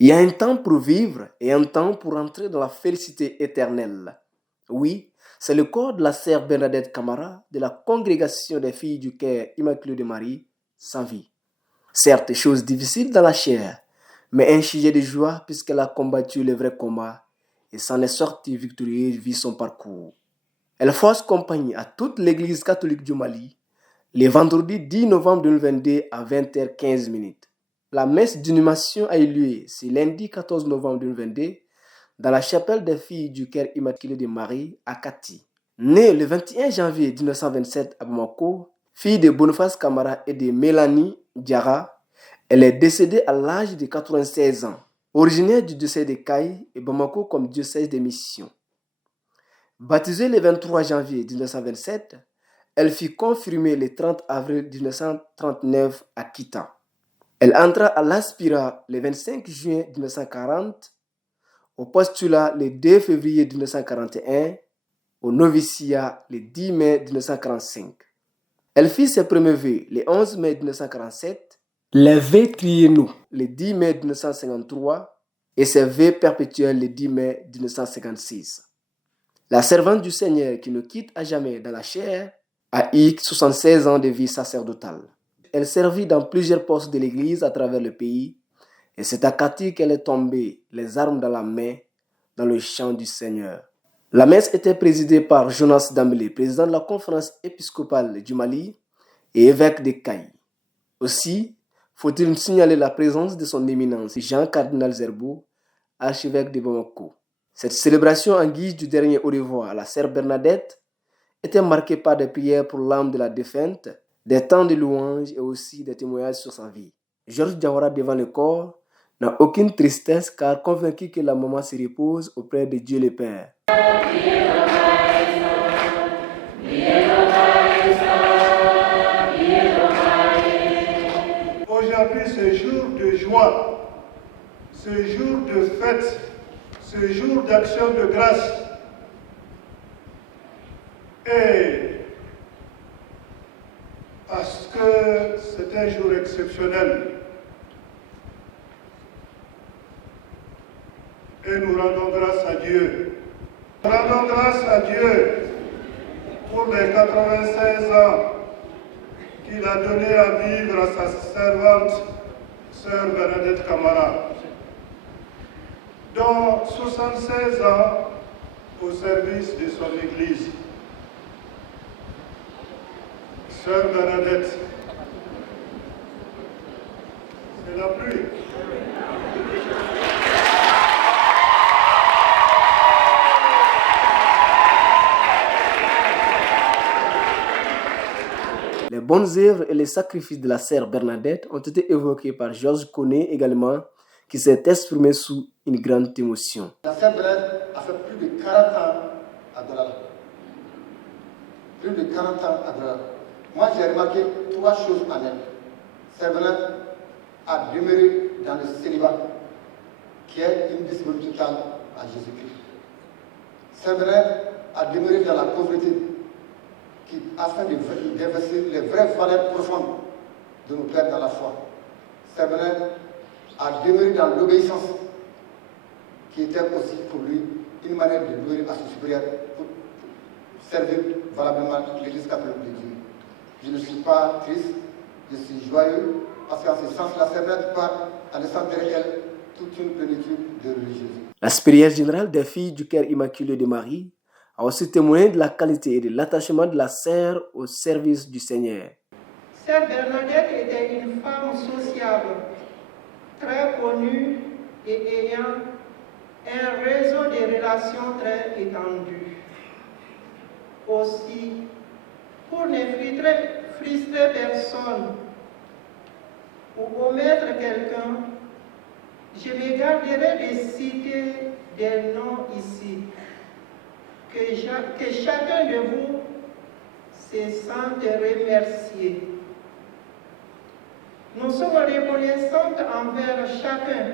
Il y a un temps pour vivre et un temps pour entrer dans la félicité éternelle. Oui, c'est le corps de la sœur Bernadette Camara de la congrégation des filles du cœur Immaculé de Marie, sans vie. Certes, chose difficile dans la chair, mais un sujet de joie puisqu'elle a combattu le vrai combat et s'en est sortie victorieuse vit son parcours. Elle force compagnie à toute l'église catholique du Mali le vendredi 10 novembre 2022 à 20h15. La messe d'inhumation a eu lieu ce lundi 14 novembre 2022 dans la chapelle des filles du cœur immaculé de Marie à Kati. Née le 21 janvier 1927 à Bamako, fille de Boniface Camara et de Mélanie Diarra, elle est décédée à l'âge de 96 ans. Originaire du diocèse de Caille et Bamako comme diocèse de mission. Baptisée le 23 janvier 1927, elle fut confirmée le 30 avril 1939 à Kita. Elle entra à l'Aspira le 25 juin 1940, au postulat le 2 février 1941, au noviciat le 10 mai 1945. Elle fit ses premiers vœux le 11 mai 1947, les vœux triennaux le 10 mai 1953 et ses vœux perpétuels le 10 mai 1956. La servante du Seigneur qui nous quitte à jamais dans la chair a eu 76 ans de vie sacerdotale. Elle servit dans plusieurs postes de l'église à travers le pays et c'est à Kati qu'elle est tombée, les armes dans la main, dans le champ du Seigneur. La messe était présidée par Jonas Dambélé, président de la conférence épiscopale du Mali et évêque de Caille. Aussi, faut-il signaler la présence de son éminence Jean Cardinal Zerbo, archevêque de Bamako. Cette célébration en guise du dernier au revoir à la sœur Bernadette était marquée par des prières pour l'âme de la défunte, des temps de louanges et aussi des témoignages sur sa vie. Georges Diawara devant le corps n'a aucune tristesse car convaincu que la maman se repose auprès de Dieu le Père. Aujourd'hui, ce jour de joie, ce jour de fête, ce jour d'action de grâce, et parce que c'est un jour exceptionnel, et nous rendons grâce à Dieu. Nous rendons grâce à Dieu pour les 96 ans qu'il a donné à vivre à sa servante, sœur Bernadette Camara, dont 76 ans au service de son Église. Sœur Bernadette, c'est la pluie. Les bonnes œuvres et les sacrifices de la sœur Bernadette ont été évoqués par Georges Koné également, qui s'est exprimé sous une grande émotion. La sœur Bernadette a fait plus de 40 ans à Douala. Plus de 40 ans à Douala. Moi, j'ai remarqué 3 choses en elle. Sœur Bernadette a demeuré dans le célibat, qui est une disponibilité totale à Jésus-Christ. Sœur Bernadette a demeuré dans la pauvreté, afin d'investir les vraies valeurs profondes de nos pères dans la foi. Sœur Bernadette a demeuré dans l'obéissance, qui était aussi pour lui une manière de louer à son supérieur pour servir valablement l'Église catholique de Dieu. Je ne suis pas triste, je suis joyeux, parce qu'en ce sens, la sœur Bernadette part en laissant derrière elle toute une plénitude de religieuse. La supérieure générale des filles du cœur immaculé de Marie a aussi témoigné de la qualité et de l'attachement de la sœur au service du Seigneur. Sœur Bernadette était une femme sociable, très connue et ayant un réseau de relations très étendu. Aussi, pour ne frustrer personne ou omettre quelqu'un, je me garderai de citer des noms ici. Que chacun de vous se sente remercié. Nous sommes reconnaissantes envers chacun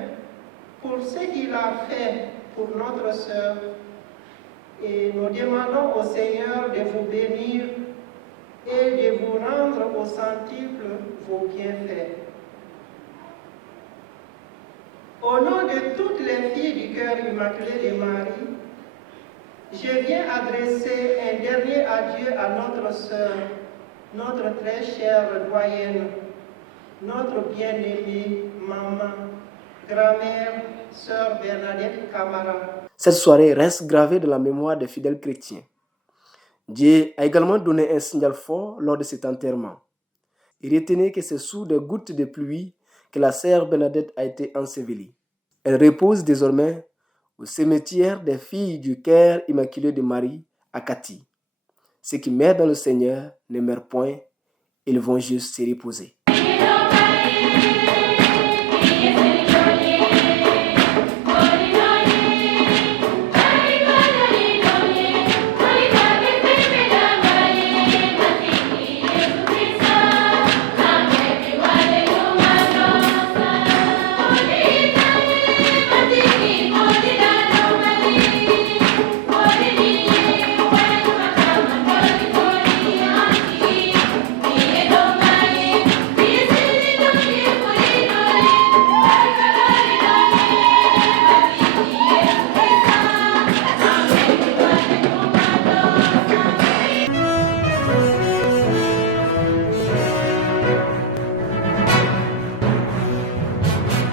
pour ce qu'il a fait pour notre sœur et nous demandons au Seigneur de vous bénir et de vous rendre au centuple vos bienfaits. Au nom de toutes les filles du cœur immaculé de Marie, je viens adresser un dernier adieu à notre sœur, notre très chère doyenne, notre bien-aimée maman, grand-mère, sœur Bernadette Camara. Cette soirée reste gravée dans la mémoire des fidèles chrétiens. Dieu a également donné un signal fort lors de cet enterrement. Il retenait que c'est sous des gouttes de pluie que la sœur Bernadette a été ensevelie. Elle repose désormais au cimetière des filles du cœur immaculé de Marie à Katy. Ceux qui meurent dans le Seigneur ne meurent point, ils vont juste se reposer.